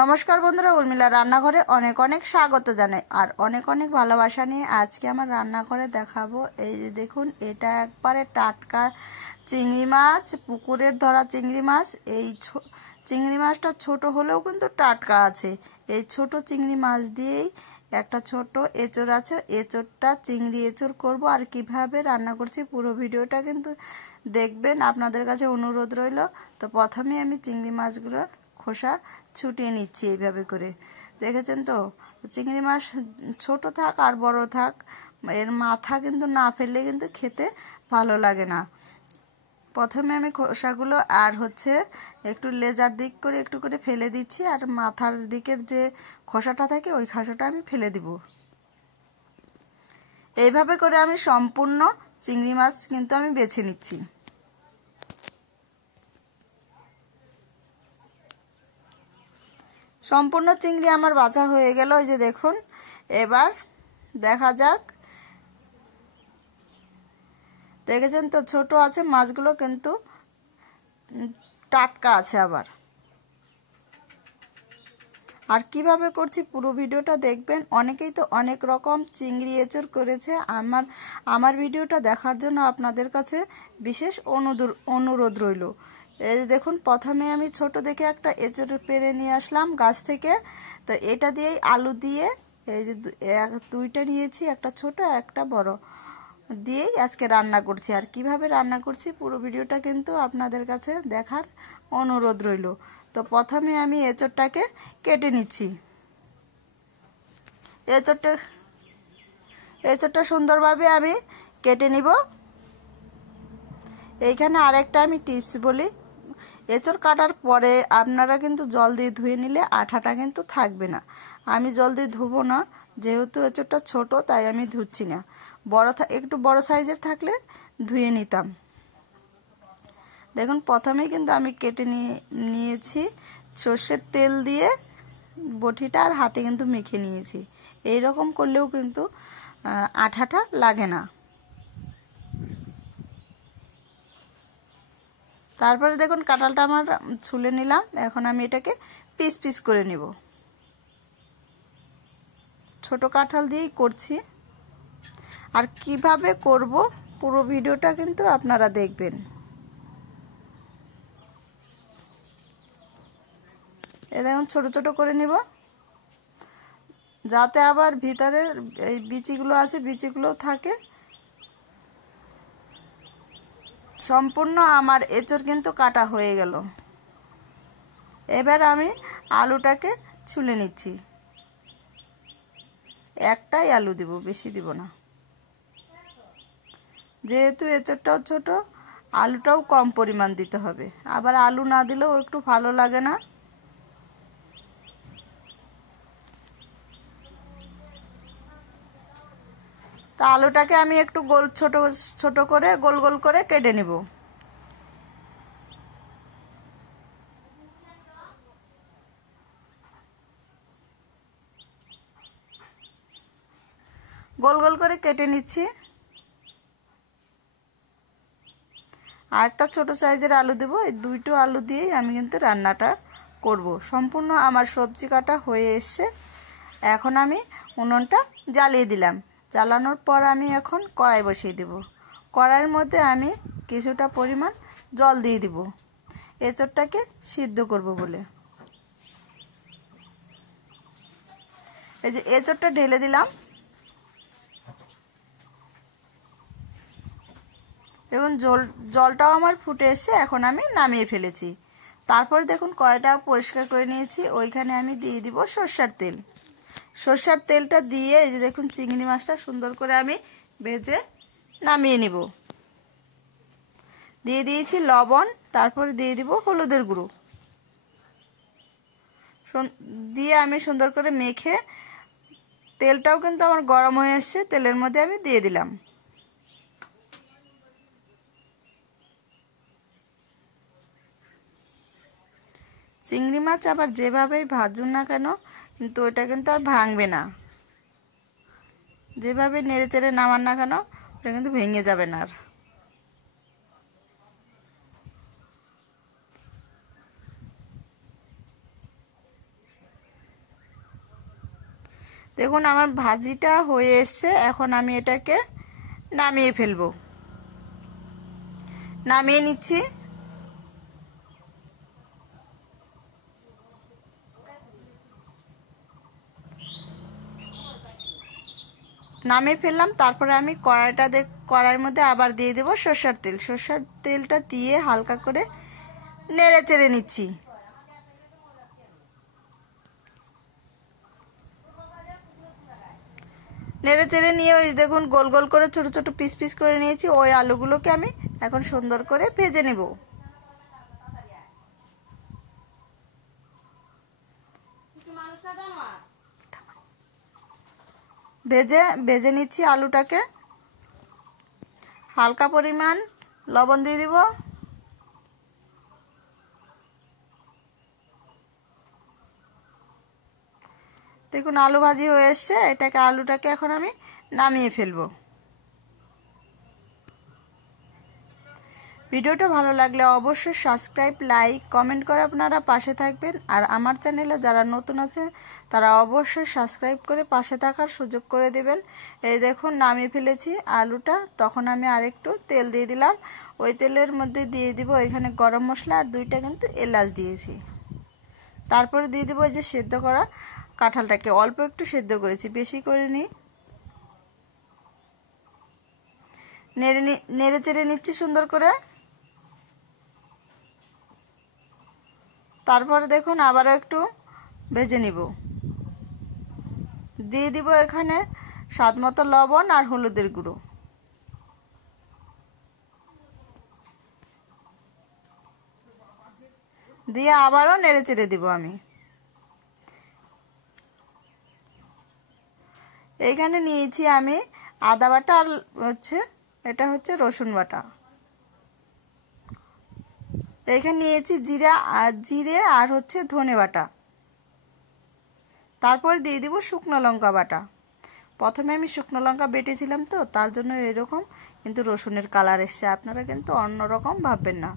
নমস্কার বন্ধুরা, উর্মিলা রান্নাঘরে অনেক অনেক স্বাগত জানাই আর অনেক অনেক ভালোবাসা নিয়ে আজকে আমার রান্নাঘরে দেখাবো। এই যে দেখুন, এটা একবারে টাটকা চিংড়ি মাছ, পুকুরের ধরা চিংড়ি মাছ। এই চিংড়ি মাছটা ছোট হলেও কিন্তু টাটকা আছে। এই ছোট চিংড়ি মাছ দিয়েই একটা ছোট এঁচড় আছে, এঁচড়টা চিংড়ি এঁচড় করব। আর কিভাবে রান্না করছি পুরো ভিডিওটা কিন্তু দেখবেন, আপনাদের কাছে অনুরোধ রইল। তো প্রথমে আমি চিংড়ি মাছগুলোর খোসা ছুটিয়ে নিচ্ছি এইভাবে করে। দেখেছেন তো, চিংড়ি মাছ ছোট থাক আর বড় থাক, এর মাথা কিন্তু না ফেললে কিন্তু খেতে ভালো লাগে না। প্রথমে আমি খোসাগুলো আর একটু লেজার দিক করে একটু করে ফেলে দিচ্ছি, আর মাথার দিকের যে খোসাটা থাকে ওই খোসাটা আমি ফেলে দিব। এইভাবে করে আমি সম্পূর্ণ চিংড়ি মাছ কিন্তু আমি বেছে নিচ্ছি। সম্পূর্ণ চিংড়ি আমার বাছা হয়ে গেল। এই যে দেখুন, এবার দেখা যাক। দেখেছেন তো, ছোট আছে মাছগুলো, কিন্তু টাটকা আছে আবার। আর কিভাবে করছি পুরো ভিডিওটা দেখবেন। অনেকেই তো অনেক রকম চিংড়ি এঁচড় করেছে। আমার ভিডিওটা দেখার জন্য আপনাদের কাছে বিশেষ অনুরোধ রইল। এই যে দেখুন, প্রথমে আমি ছোট দেখে একটা এঁচড় পেরে নিয়ে আসলাম গাছ থেকে। তো এটা দিয়েই আলু দিয়ে, এই যে দুইটা নিয়েছি, একটা ছোট একটা বড়, দিয়েই আজকে রান্না করছি। আর কিভাবে রান্না করছি পুরো ভিডিওটা কিন্তু আপনাদের কাছে দেখার অনুরোধ রইল। তো প্রথমে আমি এঁচড়টাকে কেটে নিচ্ছি। এঁচড়টা সুন্দরভাবে আমি কেটে নিব। এইখানে আরেকটা আমি টিপস বলি, এঁচড় কাটার পরে আপনারা কিন্তু জল দিয়ে ধুয়ে নিলে আঠাটা কিন্তু থাকবে না। আমি জল দিয়ে ধুবো না, যেহেতু এঁচড়টা ছোট তাই আমি ধুচ্ছি না। একটু বড় সাইজের থাকলে ধুয়ে নিতাম। দেখুন, প্রথমেই কিন্তু আমি কেটে নিয়েছি। সর্ষের তেল দিয়ে বটিটা আর হাতে কিন্তু মেখে নিয়েছি। এই রকম করলেও কিন্তু আঠাটা লাগে না। তারপরে দেখুন, কাঁঠালটা আমার ছুলে নিলাম। এখন আমি এটাকে পিস পিস করে নিব। ছোট কাঁঠাল দিয়েই করছি। আর কিভাবে করব পুরো ভিডিওটা কিন্তু আপনারা দেখবেন। এ দেখুন, ছোট ছোট করে নিব, যাতে আবার ভিতরের এই বিচিগুলো আছে বিচিগুলো থাকে। সম্পূর্ণ আমার এঁচড় কিন্তু কাটা হয়ে গেল। এবার আমি আলুটাকে ছুলে নিচ্ছি। একটাই আলু দিব, বেশি দিব না। যেহেতু এঁচড়টাও ছোট, আলুটাও কম পরিমাণ দিতে হবে। আবার আলু না দিলেও একটু ভালো লাগে না। তা আলুটাকে আমি একটু ছোট ছোট করে গোল গোল করে কেটে নিব। গোল গোল করে কেটে নিচ্ছি। আর একটা ছোট সাইজের আলু দেব। এই দুইটো আলু দিয়েই আমি কিন্তু রান্নাটা করব। সম্পূর্ণ আমার সবজি কাটা হয়ে এসছে। এখন আমি উনুনটা জ্বালিয়ে দিলাম। জ্বালানোর পর আমি এখন কড়াই বসিয়ে দেব। কড়াইয়ের মধ্যে আমি কিছুটা পরিমাণ জল দিয়ে দিব, এঁচড়টাকে সিদ্ধ করব বলে। এই যে এঁচড়টা ঢেলে দিলাম। দেখুন, জলটাও আমার ফুটে এসছে। এখন আমি নামিয়ে ফেলেছি। তারপরে দেখুন, কড়াইটা পরিষ্কার করে নিয়েছি। ওইখানে আমি দিয়ে দিব সরষের তেল। সরষের তেলটা দিয়ে এই যে দেখুন, চিংড়ি মাছটা সুন্দর করে আমি ভেজে নামিয়ে নিব। দিয়ে দিয়েছি লবণ, তারপরে দিয়ে দিব হলুদের গুঁড়ো। দিয়ে আমি সুন্দর করে মেখে, তেলটাও কিন্তু আমার গরম হয়ে এসছে, তেলের মধ্যে আমি দিয়ে দিলাম। চিংড়ি মাছ আবার যেভাবেই ভাজুন না কেন, কিন্তু ওটা কিন্তু আর ভাঙবে না। যেভাবে নেড়ে চেড়ে নামান না কেন, ওটা কিন্তু ভেঙে যাবে না আর। দেখুন আমার ভাজিটা হয়ে এসছে, এখন আমি এটাকে নামিয়ে ফেলবো। নামিয়ে নিচ্ছি। নামিয়ে ফেললাম। তারপরে আমি কড়াইয়ের মধ্যে আবার দিয়ে দেবো সরষের তেল। সরষের তেলটা দিয়ে হালকা করে নেড়ে চেড়ে নিচ্ছি। নেড়ে চেড়ে নিয়ে ওই দেখুন গোল গোল করে ছোট ছোট পিস পিস করে নিয়েছি। ওই আলুগুলোকে আমি এখন সুন্দর করে ভেজে নেব। ভেজে নিচ্ছি আলুটাকে। হালকা পরিমাণ লবণ দিয়ে দিব। দেখুন আলু ভাজি হয়ে এসছে। আলুটাকে এখন আমি নামিয়ে ফেলবো। ভিডিওটা ভালো লাগলে অবশ্যই সাবস্ক্রাইব, লাইক, কমেন্ট করে আপনারা পাশে থাকবেন। আর আমার চ্যানেলে যারা নতুন আছে তারা অবশ্যই সাবস্ক্রাইব করে পাশে থাকার সুযোগ করে দেবেন। এই দেখুন নামিয়ে ফেলেছি আলুটা। তখন আমি আরেকটু তেল দিয়ে দিলাম। ওই তেলের মধ্যে দিয়ে দিব এখানে গরম মশলা আর 2টা কিন্তু এলাচ দিয়েছি। তারপরে দিয়ে দেবো এই যে সেদ্ধ করা কাঁঠালটাকে। অল্প একটু সেদ্ধ করেছি, বেশি করিনি। নেড়ে চেড়ে নিচ্ছি সুন্দর করে। তারপরে দেখুন আবারও একটু ভেজে নিব। দিয়ে দিব এখানে স্বাদ মতো লবণ আর হলুদের গুঁড়ো। দিয়ে আবারও নেড়ে চেড়ে দিব আমি। এইখানে নিয়েছি আমি আদা বাটা আর এটা হচ্ছে রসুন বাটা। এইখানে নিয়েছি জিরে আর ধনে বাটা। তারপর দিয়ে দিব শুকনো লঙ্কা বাটা। প্রথমে আমি শুকনো লঙ্কা বেটেছিলাম তো তার জন্য এরকম কিন্তু রসুনের কালার এসছে, আপনারা কিন্তু অন্যরকম ভাববেন না।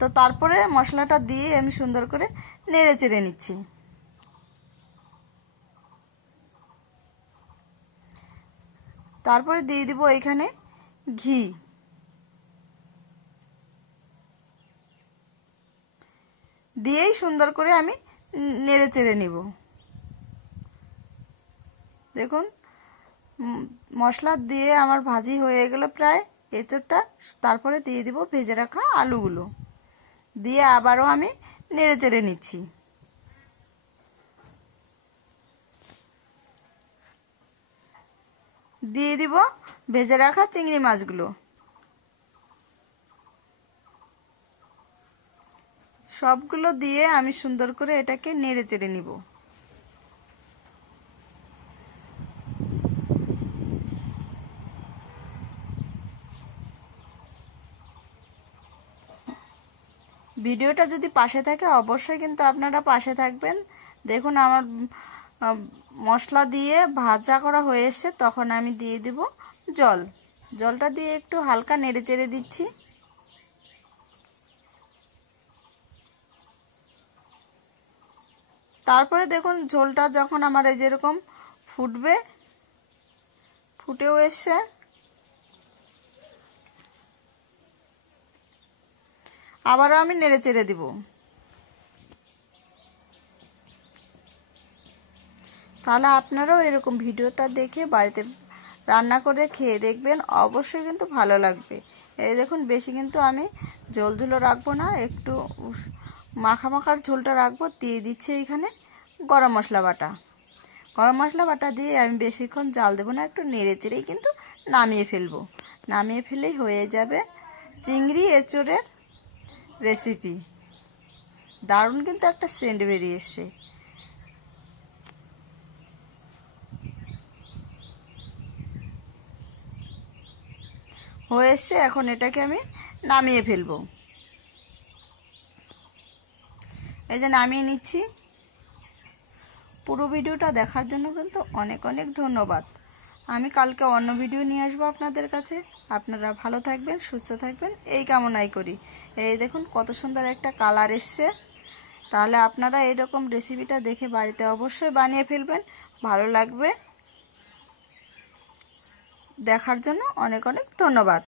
তো তারপরে মশলাটা দিয়ে আমি সুন্দর করে নেড়ে চেড়ে নিচ্ছি। তারপরে দিয়ে দিব এখানে ঘি। দিয়েই সুন্দর করে আমি নেড়ে চেড়ে নিব। দেখুন মশলা দিয়ে আমার ভাজি হয়ে গেল প্রায় এঁচোড়টা। তারপরে দিয়ে দিব ভেজে রাখা আলুগুলো। দিয়ে আবারও আমি নেড়ে চেড়ে নিচ্ছি। দিয়ে দিব ভেজে রাখা চিংড়ি মাছগুলো। সবগুলো দিয়ে আমি সুন্দর করে এটাকে নেড়ে চেড়ে নিব। ভিডিওটা যদি পাশে থাকে অবশ্যই কিন্তু আপনারা পাশে থাকবেন। দেখুন আমার মশলা দিয়ে ভাজা করা হয়ে এসছে। তখন আমি দিয়ে দিব জল। জলটা দিয়ে একটু হালকা নেড়ে চেড়ে দিচ্ছি। তারপরে দেখুন ঝোলটা যখন আমার এই যেরকম ফুটবে, ফুটেও এসছে, আবারও আমি নেড়ে চেড়ে দিব। তাহলে আপনারাও এরকম ভিডিওটা দেখে বাড়িতে রান্না করে খেয়ে দেখবেন, অবশ্যই কিন্তু ভালো লাগবে। এই দেখুন বেশি কিন্তু আমি ঝোলঝুলো রাখবো না, একটু মাখা মাখার ঝোলটা রাখবো। দিয়ে দিচ্ছি এইখানে গরম মশলা বাটা। গরম মশলা বাটা দিয়ে আমি বেশিক্ষণ জাল দেবো না, একটু নেড়ে চেড়েই কিন্তু নামিয়ে ফেলবো। নামিয়ে ফেলেই হয়ে যাবে চিংড়ি এঁচোড়ের রেসিপি। দারুণ কিন্তু একটা সেন্ট বেরিয়ে এসছে। হয়ে এসছে, এখন এটাকে আমি নামিয়ে ফেলবো। এই যে নামিয়ে নিচ্ছি। পুরো ভিডিওটা দেখার জন্য কিন্তু অনেক অনেক ধন্যবাদ। আমি কালকে অন্য ভিডিও নিয়ে আসবো আপনাদের কাছে। আপনারা ভালো থাকবেন, সুস্থ থাকবেন এই কামনাই করি। এই দেখুন কত সুন্দর একটা কালার এসছে। তাহলে আপনারা এইরকম রেসিপিটা দেখে বাড়িতে অবশ্যই বানিয়ে ফেলবেন, ভালো লাগবে। দেখার জন্য অনেক অনেক ধন্যবাদ।